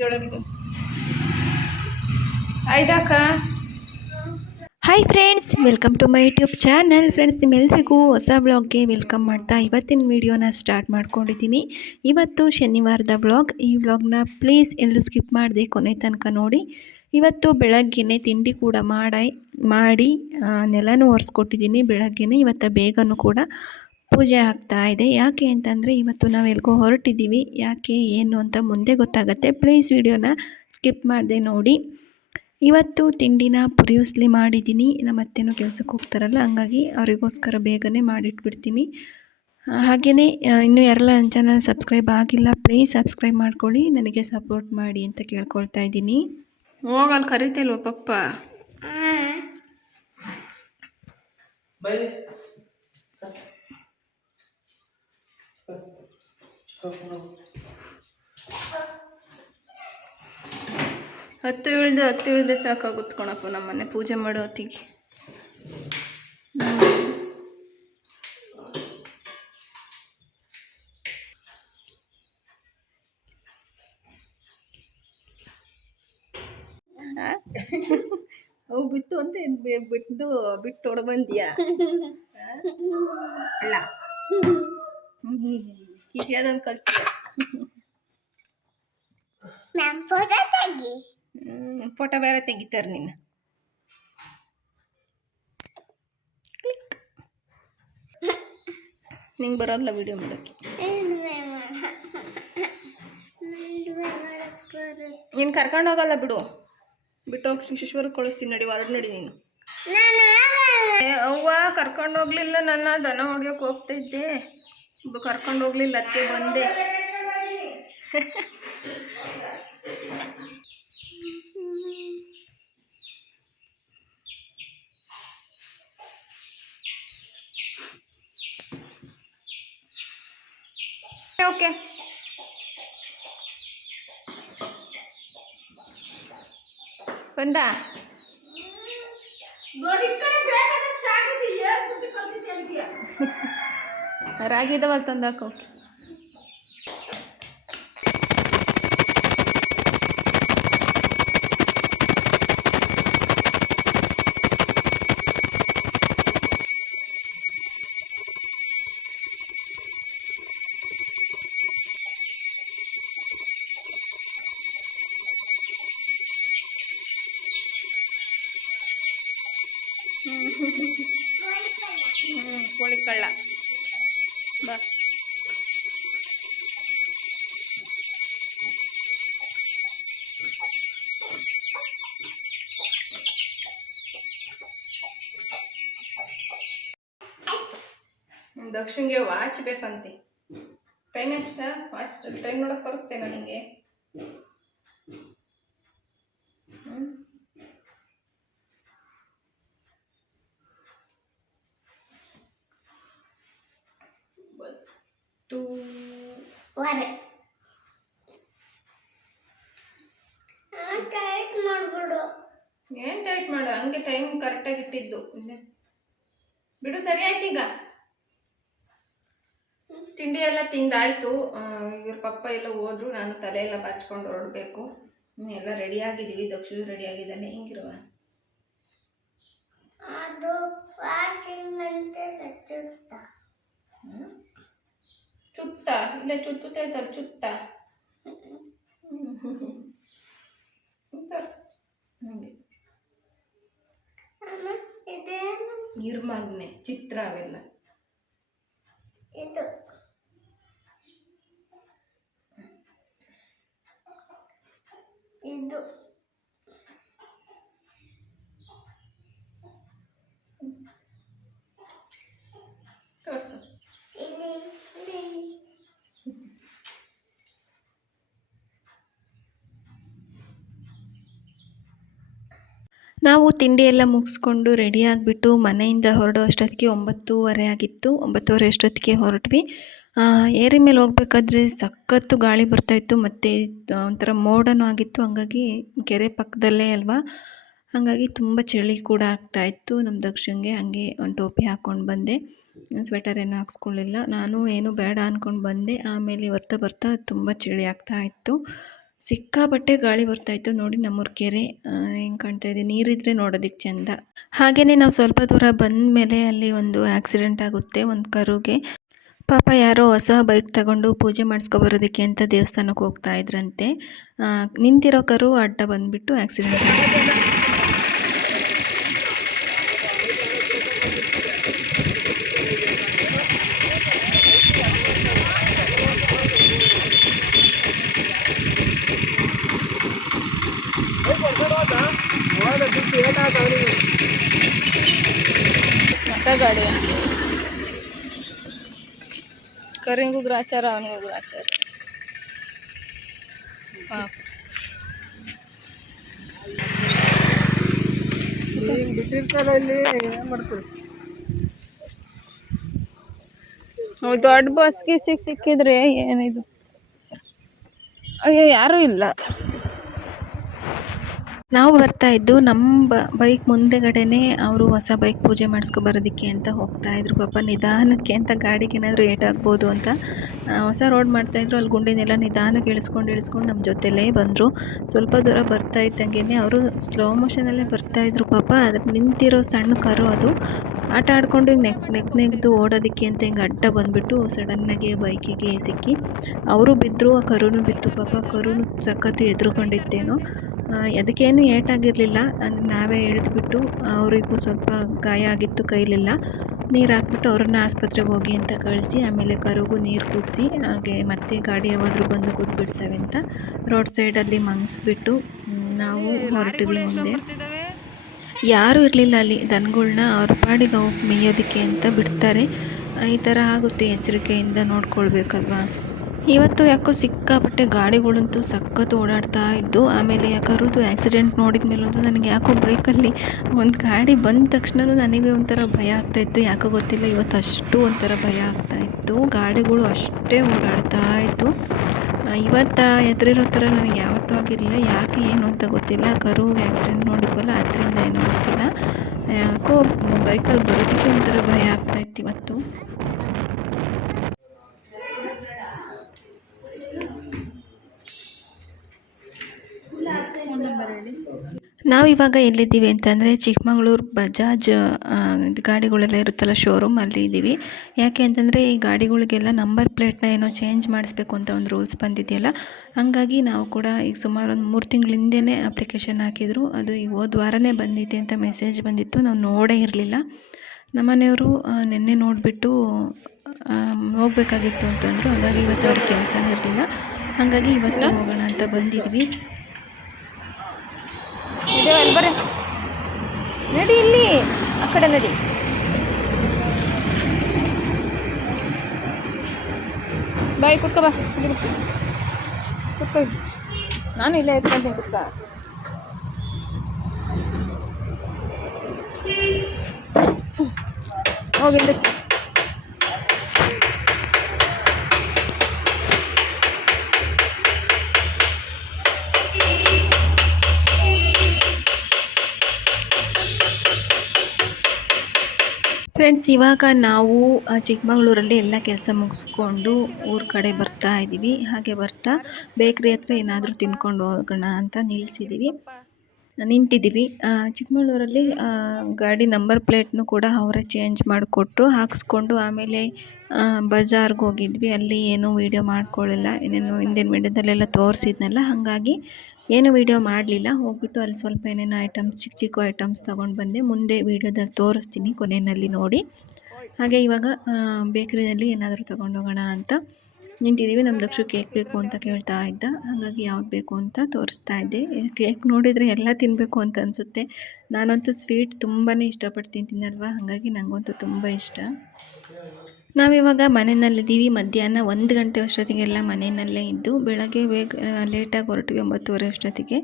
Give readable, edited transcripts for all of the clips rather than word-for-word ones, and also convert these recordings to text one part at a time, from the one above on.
ಜೋಳಗಿದು ಆಯ್ದಾಕ. Hi friends, welcome to my YouTube channel. Friends, ನಿಮ್ಮೆಲ್ಲರಿಗೂ ಹೊಸ ಬ್ಲಾಗ್ಗೆ ವೆಲ್ಕಮ್ ಮಾಡ್ತಾ ಇವತ್ತಿನ ವಿಡಿಯೋನ ಸ್ಟಾರ್ಟ್ ಮಾಡ್ಕೊಂಡಿದ್ದೀನಿ. ಇವತ್ತು ಶನಿವಾರದ ಬ್ಲಾಗ್. ಈ ಬ್ಲಾಗ್ನ ಪ್ಲೀಸ್ ಎಲ್ಲೂ ಸ್ಕಿಪ್ ಮಾಡದೆ ಕೊನೆ ತನಕ ನೋಡಿ. ಇವತ್ತು ಬೆಳಗ್ಗೆನೇ ತಿಂಡಿ ಕೂಡ ಮಾಡಿ ನೆಲನೂ ಒರೆಸ್ಕೊಟ್ಟಿದ್ದೀನಿ ಬೆಳಗ್ಗೆನೇ. ಇವತ್ತು ಬೇಗನೂ ಕೂಡ ಪೂಜೆ ಆಗ್ತಾ ಇದೆ. ಯಾಕೆ ಅಂತಂದರೆ ಇವತ್ತು ನಾವು ಎಲ್ಗೋ ಹೊರಟಿದ್ದೀವಿ. ಯಾಕೆ ಏನು ಅಂತ ಮುಂದೆ ಗೊತ್ತಾಗುತ್ತೆ. ಪ್ಲೀಸ್ ವಿಡಿಯೋನ ಸ್ಕಿಪ್ ಮಾಡದೆ ನೋಡಿ. ಇವತ್ತು ತಿಂಡಿನ ಪುರಿ ಮಾಡಿದ್ದೀನಿ. ನಮ್ಮ ಅತ್ತೆನೂ ಕೆಲಸಕ್ಕೆ ಹೋಗ್ತಾರಲ್ಲ, ಹಂಗಾಗಿ ಅವರಿಗೋಸ್ಕರ ಬೇಗನೆ ಮಾಡಿಟ್ಬಿಡ್ತೀನಿ. ಹಾಗೆಯೇ ಇನ್ನೂ ಯಾರೆಲ್ಲ ನನ್ನ ಚಾನಲ್ ಸಬ್ಸ್ಕ್ರೈಬ್ ಆಗಿಲ್ಲ, ಪ್ಲೀಸ್ ಸಬ್ಸ್ಕ್ರೈಬ್ ಮಾಡ್ಕೊಳ್ಳಿ, ನನಗೆ ಸಪೋರ್ಟ್ ಮಾಡಿ ಅಂತ ಕೇಳ್ಕೊಳ್ತಾ ಇದ್ದೀನಿ. ಹೋಗಲ್ಲ ಕರಿತಲ್ವ ಪಪ್ಪ. ಹತ್ತು ಇಳ್ದೆ ಸಾಕಾಗುತ್ತೆ ಕಣಪ್ಪ ನಮ್ಮನೆ ಪೂಜೆ ಮಾಡೋ ಹೊತ್ತಿಗೆ. ಅವು ಬಿತ್ತು ಅಂತ ಬಿಟ್ಟು ಹೊಡ ಬಂದಿಯಾ ಅಲ್ಲ ಕಿಸಿಯಾದಂತ ಕಲ್ತಿಯ. ಫೋಟೋ ಬೇರೆ ತೆಗಿತಾರೆ ನೀನು. ನಿಂಗೆ ಬರೋಲ್ಲ ವಿಡಿಯೋ ಮಾಡೋಕ್ಕೆ. ನೀನು ಕರ್ಕೊಂಡು ಹೋಗಲ್ಲ ಬಿಡು. ಬಿಟ್ಟೋಗಿ ಶಿಶುವರ್ಗೆ ಕಳಿಸ್ತೀನಿ. ನಡಿ ಹೊರಡು ನಡಿ ನೀನು. ಅವ್ವ ಕರ್ಕೊಂಡು ಹೋಗ್ಲಿಲ್ಲ, ನನ್ನ ದನ ಹೊಡ್ಯೋಕೆ ಹೋಗ್ತಾ ಇದ್ದೆ, ಕರ್ಕೊಂಡು ಹೋಗ್ಲಿಲ್ಲ, ಅದಕ್ಕೆ ಬಂದೆ. ಓಕೆ, ಬಂದ ರಾಗಿ ಇದಾವಲ್ ತಂದಾಕ. ಓಕೆ, ಕೋಳಿ ಕಳ್ಳ ಬಾ. ದಕ್ಷಿಣ್ಗೆ ವಾಚ್ ಬೇಕಂತೆ. ಟೈಮ್ ಎಷ್ಟ? ವಾಚ್ ಟೈಮ್ ನೋಡಕ್ ಬರುತ್ತೆ ನನಗೆ. ಏನ್ ಟೈಟ್ ಮಾಡು, ಹಂಗೆ ಟೈಮ್ ಕರೆಕ್ಟಾಗಿ ಇಟ್ಟಿದ್ದು. ಬಿಡು, ಸರಿ ಆಯ್ತು. ಈಗ ತಿಂಡಿ ಎಲ್ಲ ತಿಂದಾಯ್ತು. ಇವ್ರ ಪಪ್ಪ ಎಲ್ಲ ಹೋದ್ರು, ನಾನು ತಲೆ ಎಲ್ಲ ಬಾಚ್ಕೊಂಡು ಹೊರಡಬೇಕು. ಎಲ್ಲ ರೆಡಿ ಆಗಿದ್ದೀವಿ. ದಕ್ಷಿಣ ರೆಡಿ ಆಗಿದ್ದಾನೆ. ಹಿಂಗಿರುವ ಚುತ್ತ ಇಲ್ಲ, ಚುತ್ತೈತಲ್ಲ ಚುತ್ತ. ಹಂಗೆ ನಿರ್ಮಾಗ್ನೆ ಚಿತ್ರ ಅವೆಲ್ಲ. ಇದು ಇದು ತೋರ್ಸು. ನಾವು ತಿಂಡಿ ಎಲ್ಲ ಮುಗಿಸ್ಕೊಂಡು ರೆಡಿ ಆಗಿಬಿಟ್ಟು ಮನೆಯಿಂದ ಹೊರಡೋ ಅಷ್ಟೊತ್ತಿಗೆ 9:30 ಆಗಿತ್ತು. 9:30 ಅಷ್ಟೊತ್ತಿಗೆ ಹೊರಟ್ವಿ. ಏರಿ ಮೇಲೆ ಹೋಗ್ಬೇಕಾದ್ರೆ ಸಖತ್ತು ಗಾಳಿ ಬರ್ತಾಯಿತ್ತು, ಮತ್ತು ಒಂಥರ ಮೋಡನೂ ಆಗಿತ್ತು. ಹಂಗಾಗಿ ಕೆರೆ ಪಕ್ಕದಲ್ಲೇ ಅಲ್ವಾ, ಹಾಗಾಗಿ ತುಂಬ ಚಳಿ ಕೂಡ ಆಗ್ತಾಯಿತ್ತು ನಮ್ಮ ದಕ್ಷಿಣ್ಗೆ. ಹಾಗೆ ಒಂದು ಟೋಪಿ ಹಾಕ್ಕೊಂಡು ಬಂದೆ, ಸ್ವೆಟರ್ ಏನೂ ಹಾಕ್ಸ್ಕೊಳ್ಳಿಲ್ಲ. ನಾನು ಏನು ಬೇಡ ಅಂದ್ಕೊಂಡು ಬಂದೆ. ಆಮೇಲೆ ಬರ್ತಾ ತುಂಬ ಚಳಿ ಆಗ್ತಾಯಿತ್ತು. ಸಿಕ್ಕಾಪಟ್ಟೆ ಗಾಳಿ ಬರ್ತಾಯಿತ್ತು ನೋಡಿ. ನಮ್ಮೂರ ಕೆರೆ ಹೆಂಗೆ ಕಾಣ್ತಾ ಇದೆ, ನೀರಿದ್ರೆ ನೋಡೋದಕ್ಕೆ ಚೆಂದ. ಹಾಗೆಯೇ ನಾವು ಸ್ವಲ್ಪ ದೂರ ಬಂದ ಮೇಲೆ ಅಲ್ಲಿ ಒಂದು ಆಕ್ಸಿಡೆಂಟ್ ಆಗುತ್ತೆ ಒಂದು ಕರುಗೆ. ಪಾಪ ಯಾರೋ ಹೊಸ ಬೈಕ್ ತಗೊಂಡು ಪೂಜೆ ಮಾಡಿಸ್ಕೊಬರೋದಕ್ಕೆ ಅಂತ ದೇವಸ್ಥಾನಕ್ಕೆ ಹೋಗ್ತಾ ಇದ್ರಂತೆ. ನಿಂತಿರೋ ಕರು ಅಡ್ಡ ಬಂದುಬಿಟ್ಟು ಆಕ್ಸಿಡೆಂಟ್ ಆಗಿದೆ. ಹೊಸ ಗಾಡಿ ಕರಿಂಗೂ ಗ್ರಾಚಾರ ಅವನಿಗೂ ಗ್ರಾಚಾರ. ಹಾಂ ದೊಡ್ಡ ಬಸ್ಗೆ ಸಿಕ್ಕಿದ್ರೆ ಏನಿದು. ಅಯ್ಯೋ ಯಾರೂ ಇಲ್ಲ. ನಾವು ಬರ್ತಾ ಇದ್ದು ನಮ್ಮ ಬೈಕ್ ಮುಂದೆಗಡೆನೇ ಅವರು ಹೊಸ ಬೈಕ್ ಪೂಜೆ ಮಾಡಿಸ್ಕೊಬರೋದಕ್ಕೆ ಅಂತ ಹೋಗ್ತಾ ಇದ್ರು. ಪಾಪ ನಿಧಾನಕ್ಕೆ ಅಂತ ಗಾಡಿಗೆ ಏನಾದರೂ ಏಟಾಗ್ಬೋದು ಅಂತ ಹೊಸ ರೋಡ್ ಮಾಡ್ತಾಯಿದ್ರು. ಅಲ್ಲಿ ಗುಂಡಿನೆಲ್ಲ ನಿಧಾನಕ್ಕೆ ಇಳಿಸ್ಕೊಂಡು ನಮ್ಮ ಜೊತೆಲೇ ಬಂದರು. ಸ್ವಲ್ಪ ದೂರ ಬರ್ತಾ ಇದ್ದಂಗೆ ಅವರು ಸ್ಲೋ ಮೋಷನಲ್ಲೇ ಬರ್ತಾಯಿದ್ರು. ಪಾಪ ಅದ್ರ ನಿಂತಿರೋ ಸಣ್ಣ ಕರು ಅದು ಆಟ ಆಡ್ಕೊಂಡು ನೆಗ್ದು ಓಡೋದಕ್ಕೆ ಅಂತ ಹಿಂಗೆ ಅಡ್ಡ ಬಂದುಬಿಟ್ಟು ಸಡನ್ನಾಗಿ ಬೈಕಿಗೆ ಸಿಕ್ಕಿ ಅವರು ಬಿದ್ದರು, ಆ ಕರುನೂ ಬಿತ್ತು. ಪಾಪ ಕರುನು ಸಖತ್ತು ಎದ್ರುಕೊಂಡಿತ್ತೇನೋ. ಅದಕ್ಕೇನು ಏಟಾಗಿರಲಿಲ್ಲ. ಅಂದರೆ ನಾವೇ ಹಿಡಿದ್ಬಿಟ್ಟು ಅವರಿಗೂ ಸ್ವಲ್ಪ ಗಾಯ ಆಗಿತ್ತು ಕೈಲೆಲ್ಲ. ನೀರು ಹಾಕ್ಬಿಟ್ಟು ಅವ್ರನ್ನ ಆಸ್ಪತ್ರೆಗೆ ಹೋಗಿ ಅಂತ ಕಳಿಸಿ ಆಮೇಲೆ ಕರುಗೂ ನೀರು ಕುಡಿಸಿ ಹಾಗೆ ಮತ್ತೆ ಗಾಡಿ ಯಾವಾದರೂ ಬಂದು ಕೂತ್ಬಿಡ್ತವೆ ಅಂತ ರೋಡ್ ಸೈಡಲ್ಲಿ ಮಂಗಿಸ್ಬಿಟ್ಟು ನಾವು ಹೊರಟಿದ್ವಿ ಮುಂದೆ. ಯಾರೂ ಇರಲಿಲ್ಲ ಅಲ್ಲಿ. ದನಗಳ್ನ ಅವ್ರ ಪಾಡಿಗೆ ಅವು ಮೇಯೋದಕ್ಕೆ ಅಂತ ಬಿಡ್ತಾರೆ. ಈ ಥರ ಆಗುತ್ತೆ, ಎಚ್ಚರಿಕೆಯಿಂದ ನೋಡ್ಕೊಳ್ಬೇಕಲ್ವಾ. ಇವತ್ತು ಯಾಕೋ ಸಿಕ್ಕಾಪಟ್ಟೆ ಗಾಡಿಗಳಂತೂ ಸಖತ್ತು ಓಡಾಡ್ತಾ ಇದ್ದು. ಆಮೇಲೆ ಕರುದು ಆ್ಯಕ್ಸಿಡೆಂಟ್ ನೋಡಿದ ಮೇಲಂತೂ ನನಗೆ ಯಾಕೋ ಬೈಕಲ್ಲಿ ಒಂದು ಗಾಡಿ ಬಂದ ತಕ್ಷಣ ನನಗೆ ಒಂಥರ ಭಯ ಆಗ್ತಾಯಿತ್ತು. ಯಾಕೋ ಗೊತ್ತಿಲ್ಲ, ಇವತ್ತು ಅಷ್ಟು ಒಂಥರ ಭಯ ಆಗ್ತಾಯಿತ್ತು. ಗಾಡಿಗಳು ಅಷ್ಟೇ ಓಡಾಡ್ತಾ ಇತ್ತು. ಇವತ್ತು ಎದುರಿರೋ ಥರ ನನಗೆ ಯಾವತ್ತೂ ಆಗಿರಲಿಲ್ಲ. ಯಾಕೆ ಏನು ಅಂತ ಗೊತ್ತಿಲ್ಲ. ಕರು ಆ್ಯಕ್ಸಿಡೆಂಟ್ ನೋಡಿದ್ವಲ್ಲ ಅದರಿಂದ ಏನೋ ಗೊತ್ತಿಲ್ಲ, ಯಾಕೋ ಬೈಕಲ್ಲಿ ಬರೋದಕ್ಕೆ ಒಂಥರ ಭಯ ಆಗ್ತಾಯಿತ್ತು ಇವತ್ತು. ನಾವಿವಾಗ ಎಲ್ಲಿದ್ದೀವಿ ಅಂತಂದರೆ ಚಿಕ್ಕಮಗಳೂರು ಬಜಾಜ್ ಗಾಡಿಗಳೆಲ್ಲ ಇರುತ್ತಲ್ಲ ಶೋರೂಮ್, ಅಲ್ಲಿ ಇದ್ದೀವಿ. ಯಾಕೆ ಅಂತಂದರೆ ಈ ಗಾಡಿಗಳಿಗೆಲ್ಲ ನಂಬರ್ ಪ್ಲೇಟ್ನ ಏನೋ ಚೇಂಜ್ ಮಾಡಿಸ್ಬೇಕು ಅಂತ ಒಂದು ರೂಲ್ಸ್ ಬಂದಿದೆಯಲ್ಲ, ಹಾಗಾಗಿ ನಾವು ಕೂಡ ಈಗ ಸುಮಾರು ಒಂದು 3 ತಿಂಗಳ ಹಿಂದೆಯೇ ಅಪ್ಲಿಕೇಶನ್ ಹಾಕಿದ್ರು. ಅದು ಈಗ ಹೋದ ವಾರನೇ ಬಂದಿದೆ ಅಂತ ಮೆಸೇಜ್ ಬಂದಿತ್ತು. ನಾವು ನೋಡೇ ಇರಲಿಲ್ಲ. ನಮ್ಮನೆಯವರು ನಿನ್ನೆ ನೋಡಿಬಿಟ್ಟು ಹೋಗಬೇಕಾಗಿತ್ತು ಅಂತಂದರು. ಹಾಗಾಗಿ ಇವತ್ತು ಅವ್ರಿಗೆ ಕೆಲಸನೇ ಇರಲಿಲ್ಲ. ಹಾಗಾಗಿ ಇವತ್ತು ಹೋಗೋಣ ಅಂತ ಬಂದಿದ್ವಿ. ಅಲ್ಲಿ ಬರ್ರಿ, ನಡಿ, ಇಲ್ಲಿ ಆ ಕಡೆ ನಡಿ. ಬಾಯ್ ಕುತ್ಕೋ, ಬಾ ಕುತ್ಕೊ. ನಾನು ಇಲ್ಲೇ ಎತ್ಕೊಂತೀನಿ, ಕುತ್ಕ. ಹೋಗಿಲ್ಲ ಫ್ರೆಂಡ್ಸ್, ಇವಾಗ ನಾವು ಚಿಕ್ಕಮಗಳೂರಲ್ಲಿ ಎಲ್ಲ ಕೆಲಸ ಮುಗಿಸ್ಕೊಂಡು ಊರ ಕಡೆ ಬರ್ತಾ ಇದ್ದೀವಿ. ಹಾಗೆ ಬರ್ತಾ ಬೇಕ್ರಿ ಹತ್ರ ಏನಾದರೂ ತಿನ್ಕೊಂಡು ಹೋಗೋಣ ಅಂತ ನಿಂತಿದ್ದೀವಿ. ಚಿಕ್ಕಮಗಳೂರಲ್ಲಿ ಗಾಡಿ ನಂಬರ್ ಪ್ಲೇಟ್ನು ಕೂಡ ಅವರೇ ಚೇಂಜ್ ಮಾಡಿಕೊಟ್ರು, ಹಾಕ್ಸ್ಕೊಂಡು ಆಮೇಲೆ ಬಜಾರ್ಗೆ ಹೋಗಿದ್ವಿ. ಅಲ್ಲಿ ಏನೂ ವೀಡಿಯೋ ಮಾಡ್ಕೊಳ್ಳಿಲ್ಲ. ಏನೇನು ಹಿಂದಿನ ವೀಡಿಯೋದಲ್ಲೆಲ್ಲ ತೋರಿಸಿದ್ನಲ್ಲ, ಹಾಗಾಗಿ ಏನು ವೀಡಿಯೋ ಮಾಡಲಿಲ್ಲ. ಹೋಗ್ಬಿಟ್ಟು ಅಲ್ಲಿ ಸ್ವಲ್ಪ ಏನೇನೋ ಐಟಮ್ಸ್, ಚಿಕ್ಕ ಚಿಕ್ಕ ಐಟಮ್ಸ್ ತೊಗೊಂಡು ಬಂದೆ. ಮುಂದೆ ವೀಡಿಯೋದಲ್ಲಿ ತೋರಿಸ್ತೀನಿ ಕೊನೆಯಲ್ಲಿ ನೋಡಿ. ಹಾಗೆ ಇವಾಗ ಬೇಕ್ರಿಯಲ್ಲಿ ಏನಾದರೂ ತೊಗೊಂಡೋಗೋಣ ಅಂತ ನಿಂತಿದ್ದೀವಿ. ನಮ್ಮ ದಕ್ಷು ಕೇಕ್ ಬೇಕು ಅಂತ ಕೇಳ್ತಾ ಇದ್ದ, ಹಾಗಾಗಿ ಯಾವ್ದು ಬೇಕು ಅಂತ ತೋರಿಸ್ತಾ ಇದ್ದೆ. ಕೇಕ್ ನೋಡಿದರೆ ಎಲ್ಲ ತಿನ್ನಬೇಕು ಅಂತ ಅನಿಸುತ್ತೆ. ನಾನಂತೂ ಸ್ವೀಟ್ ತುಂಬಾ ಇಷ್ಟಪಟ್ಟು ತಿಂತೀನಲ್ವ, ಹಾಗಾಗಿ ನನಗಂತೂ ತುಂಬ ಇಷ್ಟ. ನಾವಿವಾಗ ಮನೆಯಲ್ಲಿದ್ದೀವಿ. ಮಧ್ಯಾಹ್ನ 1 ಗಂಟೆ ಅಷ್ಟೊತ್ತಿಗೆಲ್ಲ ಮನೆಯಲ್ಲೇ ಇದ್ದು, ಬೆಳಗ್ಗೆ ಲೇಟಾಗಿ ಹೊರಟ್ವಿ 9:30 ಅಷ್ಟೊತ್ತಿಗೆ.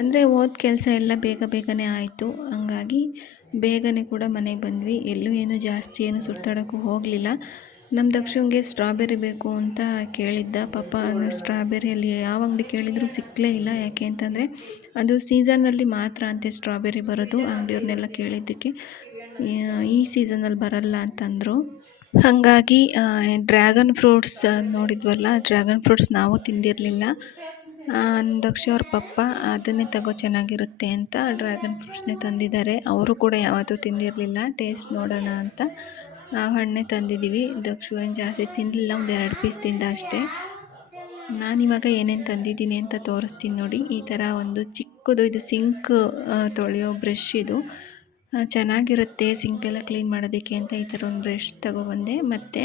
ಅಂದರೆ ಓದ್ ಕೆಲಸ ಎಲ್ಲ ಬೇಗನೆ ಆಯಿತು. ಹಂಗಾಗಿ ಬೇಗನೆ ಕೂಡ ಮನೆಗೆ ಬಂದ್ವಿ. ಎಲ್ಲೂ ಏನು ಜಾಸ್ತಿ ಏನು ಸುತ್ತಾಡೋಕ್ಕೂ ಹೋಗಲಿಲ್ಲ. ನಮ್ಮ ದಕ್ಷಿಣ್ಗೆ ಸ್ಟ್ರಾಬೆರಿ ಬೇಕು ಅಂತ ಕೇಳಿದ್ದ. ಪಾಪ ಸ್ಟ್ರಾಬೆರಿಯಲ್ಲಿ ಯಾವ ಅಂಗಡಿ ಕೇಳಿದರೂ ಸಿಕ್ಕಲೇ ಇಲ್ಲ. ಯಾಕೆ ಅಂತಂದರೆ ಅದು ಸೀಸನ್ನಲ್ಲಿ ಮಾತ್ರ ಅಂತೆ ಸ್ಟ್ರಾಬೆರಿ ಬರೋದು. ಅಂಗಡಿಯವ್ರನ್ನೆಲ್ಲ ಕೇಳಿದ್ದಕ್ಕೆ ಈ ಸೀಸನಲ್ಲಿ ಬರಲ್ಲ ಅಂತಂದರು. ಹಾಗಾಗಿ ಡ್ರ್ಯಾಗನ್ ಫ್ರೂಟ್ಸ್ ನೋಡಿದ್ವಲ್ಲ, ಡ್ರ್ಯಾಗನ್ ಫ್ರೂಟ್ಸ್ ನಾವು ತಿಂದಿರಲಿಲ್ಲ. ದಕ್ಷ ಅವ್ರ ಪಪ್ಪ ಅದನ್ನೇ ತಗೋ ಚೆನ್ನಾಗಿರುತ್ತೆ ಅಂತ ಡ್ರ್ಯಾಗನ್ ಫ್ರೂಟ್ಸ್ನೇ ತಂದಿದ್ದಾರೆ. ಅವರು ಕೂಡ ಯಾವತ್ತೂ ತಿಂದಿರಲಿಲ್ಲ, ಟೇಸ್ಟ್ ನೋಡೋಣ ಅಂತ ಆ ಹಣ್ಣೇ ತಂದಿದ್ದೀವಿ. ದಕ್ಷು ಏನು ಜಾಸ್ತಿ ತಿನ್ನಲಿಲ್ಲ, ಒಂದು 2 ಪೀಸ್ ತಿಂದ ಅಷ್ಟೇ. ನಾನಿವಾಗ ಏನೇನು ತಂದಿದ್ದೀನಿ ಅಂತ ತೋರಿಸ್ತೀನಿ ನೋಡಿ. ಈ ಥರ ಒಂದು ಚಿಕ್ಕದು ಇದು ಸಿಂಕ್ ತೊಳೆಯೋ ಬ್ರಷ್ ಇದು ಚೆನ್ನಾಗಿರುತ್ತೆ ಸಿಂಕೆಲ್ಲ ಕ್ಲೀನ್ ಮಾಡೋದಕ್ಕೆ ಅಂತ ಈ ಥರ ಒಂದು ಬ್ರಷ್ ತಗೊಬಂದೆ. ಮತ್ತು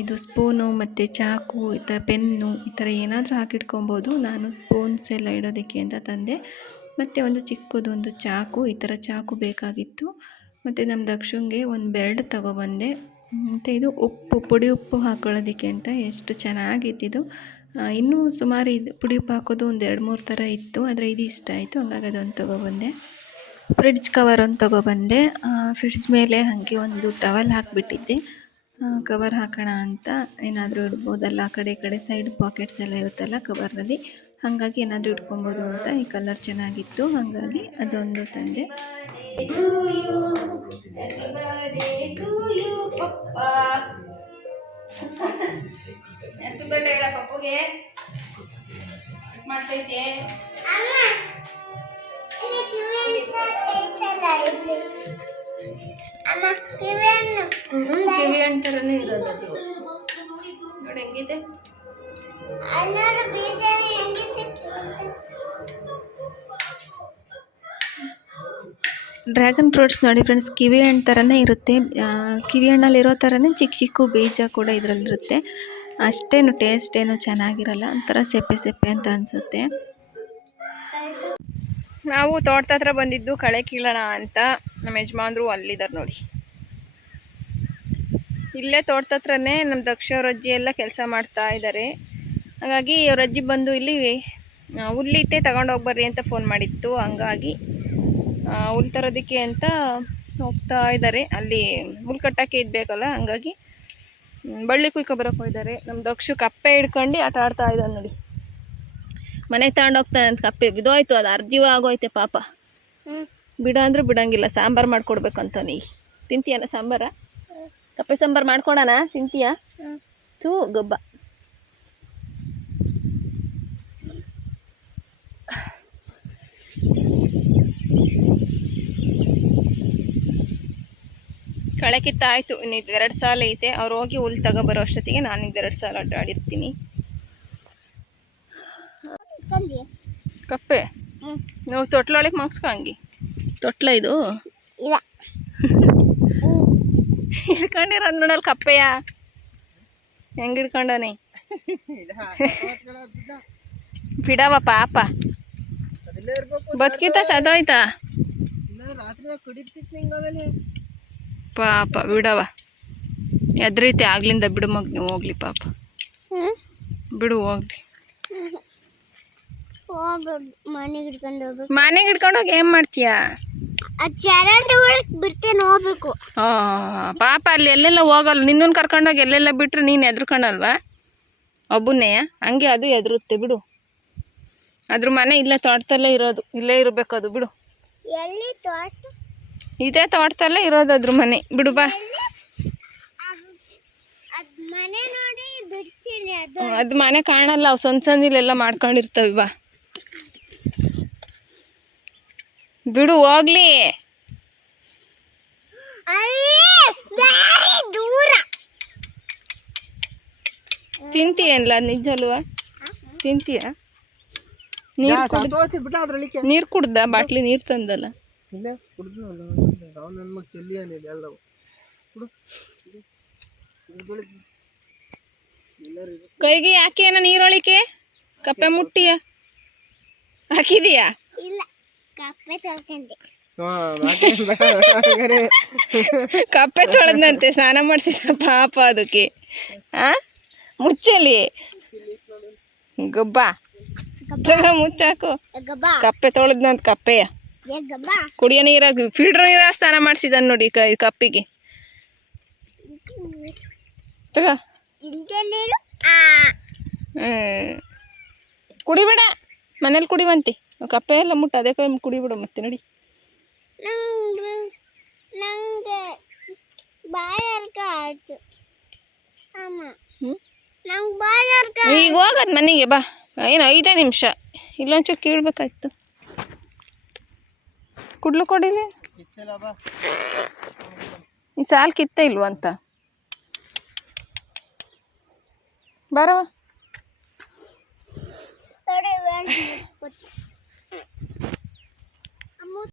ಇದು ಸ್ಪೂನು ಮತ್ತು ಚಾಕು ಈ ಥರ ಪೆನ್ನು ಈ ಥರ ಏನಾದರೂ ಹಾಕಿಟ್ಕೊಬೋದು. ನಾನು ಸ್ಪೂನ್ಸ್ ಎಲ್ಲ ಇಡೋದಕ್ಕೆ ಅಂತ ತಂದೆ. ಮತ್ತು ಒಂದು ಚಿಕ್ಕದೊಂದು ಚಾಕು, ಈ ಥರ ಚಾಕು ಬೇಕಾಗಿತ್ತು. ಮತ್ತು ನಮ್ಮ ದಕ್ಷಂಗೆ ಒಂದು ಬೆರಳು ತಗೊಬಂದೆ. ಮತ್ತು ಇದು ಉಪ್ಪು, ಪುಡಿ ಉಪ್ಪು ಹಾಕೊಳ್ಳೋದಕ್ಕೆ ಅಂತ. ಎಷ್ಟು ಚೆನ್ನಾಗಿತ್ತಿದು. ಇನ್ನೂ ಸುಮಾರು ಇದು ಪುಡಿ ಉಪ್ಪು ಹಾಕೋದು ಒಂದು 2-3 ಥರ ಇತ್ತು, ಆದರೆ ಇದು ಇಷ್ಟ ಆಯಿತು, ಹಂಗಾಗಿ ಅದೊಂದು ತೊಗೊಬಂದೆ. ಫ್ರಿಡ್ಜ್ ಕವರ್ ಒಂದು ತೊಗೊಬಂದೆ. ಫ್ರಿಡ್ಜ್ ಮೇಲೆ ಹಾಗೆ ಒಂದು ಟವಲ್ ಹಾಕಿಬಿಟ್ಟಿದ್ದೆ, ಕವರ್ ಹಾಕೋಣ ಅಂತ. ಏನಾದರೂ ಇಡ್ಬೋದಲ್ಲ, ಆ ಕಡೆ ಈ ಕಡೆ ಸೈಡ್ ಪಾಕೆಟ್ಸ್ ಎಲ್ಲ ಇರುತ್ತಲ್ಲ ಕವರಲ್ಲಿ, ಹಾಗಾಗಿ ಏನಾದರೂ ಇಟ್ಕೊಬೋದು ಅಂತ. ಈ ಕಲರ್ ಚೆನ್ನಾಗಿತ್ತು, ಹಾಗಾಗಿ ಅದೊಂದು ತಂದೆ. ಹ್ಯಾಪಿ ಬರ್ಡೇ ಹೇಳ ಪಪ್ಪುಗೆ. ಮಾಡ್ತೈತೆ ಕಿವಿ ಹಣ್ಣು ಥರನೇ ಇರೋದು ಅದು. ನೋಡಿ ಹೆಂಗಿದೆ. ಡ್ರ್ಯಾಗನ್ ಫ್ರೂಟ್ಸ್ ನೋಡಿ ಫ್ರೆಂಡ್ಸ್, ಕಿವಿ ಹಣ್ಣು ಥರನೇ ಇರುತ್ತೆ. ಕಿವಿ ಹಣ್ಣಲ್ಲಿರೋ ಥರನೇ ಚಿಕ್ಕ ಚಿಕ್ಕ ಬೀಜ ಕೂಡ ಇದರಲ್ಲಿರುತ್ತೆ. ಅಷ್ಟೇನು ಟೇಸ್ಟ್ ಏನು ಚೆನ್ನಾಗಿರಲ್ಲ, ಒಂಥರ ಸೆಪ್ಪೆ ಸೆಪ್ಪೆ ಅಂತ ಅನಿಸುತ್ತೆ. ನಾವು ತೋಟದ ಹತ್ರ ಬಂದಿದ್ದು ಕಳೆ ಕೀಳೋಣ ಅಂತ. ನಮ್ಮ ಯಜಮಾನ್ರು ಅಲ್ಲಿದ್ದಾರೆ ನೋಡಿ. ಇಲ್ಲೇ ತೋಟದ ಹತ್ರನೇ ನಮ್ಮ ದಕ್ಷ ಅವ್ರ ಅಜ್ಜಿ ಎಲ್ಲ ಕೆಲಸ ಮಾಡ್ತಾ ಇದ್ದಾರೆ. ಹಾಗಾಗಿ ಅವ್ರ ಅಜ್ಜಿ ಬಂದು ಇಲ್ಲಿ ಹುಲ್ಲೈತೆ ತಗೊಂಡೋಗಿ ಬರ್ರಿ ಅಂತ ಫೋನ್ ಮಾಡಿತ್ತು. ಹಂಗಾಗಿ ಹುಲ್ ತರೋದಕ್ಕೆ ಅಂತ ಹೋಗ್ತಾ ಇದ್ದಾರೆ. ಅಲ್ಲಿ ಹುಲ್ ಕಟ್ಟಕ್ಕೆ ಇದ್ಬೇಕಲ್ಲ, ಹಂಗಾಗಿ ಬಳ್ಳಿ ಕುಯ್ಕೊಬರಕ್ಕೆ ಹೋಗಿದ್ದಾರೆ. ನಮ್ಮ ದಕ್ಷು ಕಪ್ಪೆ ಹಿಡ್ಕೊಂಡು ಆಟ ಆಡ್ತಾ ಇದ್ದಾನೆ ನೋಡಿ. ಮನೆಗೆ ತಗೊಂಡೋಗ್ತಾನೆ ಅಂತ ಕಪ್ಪೆ ಬಿದ್ದೋಯ್ತು, ಅದು ಅರ್ಜೀವ ಆಗೋಯ್ತೆ ಪಾಪ. ಬಿಡ ಅಂದ್ರೆ ಬಿಡಂಗಿಲ್ಲ, ಸಾಂಬಾರು ಮಾಡ್ಕೊಡ್ಬೇಕಂತ. ನೀ ತಿಂತೀಯನ ಸಾಂಬಾರ? ಕಪ್ಪೆ ಸಾಂಬಾರು ಮಾಡ್ಕೊಡೋಣ, ತಿಂತೀಯ? ತೂ ಗೊಬ್ಬ. ಕಳೆ ಕಿತ್ತ ಆಯಿತು, ಇನ್ನು 2 ಸಾಲ ಐತೆ. ಅವ್ರು ಹೋಗಿ ಹುಲ್ ತಗೊಬರೋ ಅಷ್ಟೊತ್ತಿಗೆ ನಾನು 2 ಸಾಲ ಅಡ್ಡಾಡಿರ್ತೀನಿ. ಕಪ್ಪೆ ನೀವು ತೊಟ್ಲೊಳಗೆ ಮಗ್ಸ್ಕೊಂಗಿ. ತೊಟ್ಲ ಇದು ಹಿಡ್ಕೊಂಡಿರೋದು ನೋಡಲ್ ಕಪ್ಪೆಯ ಹೆಂಗೆ ಹಿಡ್ಕೊಂಡವನೆ. ಬಿಡವ ಪಾಪ, ಬದುಕಿತ ಸದೋಯ್ತಾ ಪಾಪ. ಬಿಡವ ಎದ್ರೈತೆ ಆಗ್ಲಿಂದ. ಬಿಡು ಮಗ, ನೀವು ಹೋಗ್ಲಿ ಪಾಪ, ಬಿಡು ಹೋಗ್ಲಿ. ಮನೆಗೆ ಹಿಡ್ಕೊಂಡು ಹೋಗಿ ಏನ್ ಮಾಡ್ತೀಯ? ಹೋಗ್ಬೇಕು ಪಾಪ. ಅಲ್ಲಿ ಎಲ್ಲೆಲ್ಲ ಹೋಗಲ್ಲ, ನಿನ್ನನ್ನು ಕರ್ಕೊಂಡೋಗಿ ಎಲ್ಲೆಲ್ಲ ಬಿಟ್ರೆ ನೀನು ಎದ್ರಕೊಂಡಲ್ವಾ ಒಬ್ಬನೇ? ಹಂಗೆ ಅದು ಎದುರುತ್ತೆ ಬಿಡು. ಅದ್ರ ಮನೆ ಇಲ್ಲೇ ತೋಟದಲ್ಲೇ ಇರೋದು, ಇಲ್ಲೇ ಇರಬೇಕು ಅದು. ಬಿಡು, ಇದೇ ತೋಟದಲ್ಲೇ ಇರೋದು ಅದ್ರ ಮನೆ. ಬಿಡು ಬಾ. ಅದು ಮನೆ ಕಾಣಲ್ಲ, ಅವು ಸಂದಿಲೆಲ್ಲ ಮಾಡ್ಕೊಂಡಿರ್ತವೆ. ಬಾ ಬಿಡು ಹೋಗ್ಲಿ. ತಿಂತೀಯಲ್ಲ ನಿಜಲ್ವಾ? ತಿಂತೀಯ? ನೀರು ಕುಡ್ದ? ಬಾಟ್ಲಿ ನೀರು ತಂದಲ್ಲ. ಕೈಗೆ ಯಾಕೆ ಏನ ನೀರೊಳಿಕೆ? ಕಪ್ಪೆ ಮುಟ್ಟಿಯ ಹಾಕಿದೀಯಾ? ಕಪ್ಪೆ ತೊಳೆದಂತೆ ಸ್ನಾನ ಮಾಡಿಸಿದ ಪಾಪ ಅದಕ್ಕೆ. ಮುಚ್ಚಲಿ ಗೊಬ್ಬ ಮುಚ್ಚಾಕು. ಕಪ್ಪೆ ತೊಳೆದಂತ ಕಪ್ಪೆಯ ಕುಡಿಯೋ ನೀರಾಗ ಫಿಲ್ಟರ್ ನೀರಾಗ ಸ್ನಾನ ಮಾಡಿಸಿದ ನೋಡಿ ಕಪ್ಪಿಗೆ. ತಗ ಕುಡಿಬೇಡ, ಮನೇಲಿ ಕುಡಿವಂತೆ. ಕಪ್ಪೆ ಎಲ್ಲ ಮುಟ್ಟ ಅದೇ ಕೈ ಕುಡಿಬಿಡು ಮತ್ತೆ. ನೋಡಿ ಈಗ ಹೋಗೋದು ಮನೆಗೆ ಬಾ. ಏನು 5 ನಿಮಿಷ, ಇಲ್ಲೊಂಚೂರು ಕೀಳ್ಬೇಕಾಯ್ತು. ಕುಡ್ಲು ಕೊಡಿಲಿ, ಈ ಸಾಲ್ ಕಿತ್ತ ಇಲ್ವಂತ. ಬರವ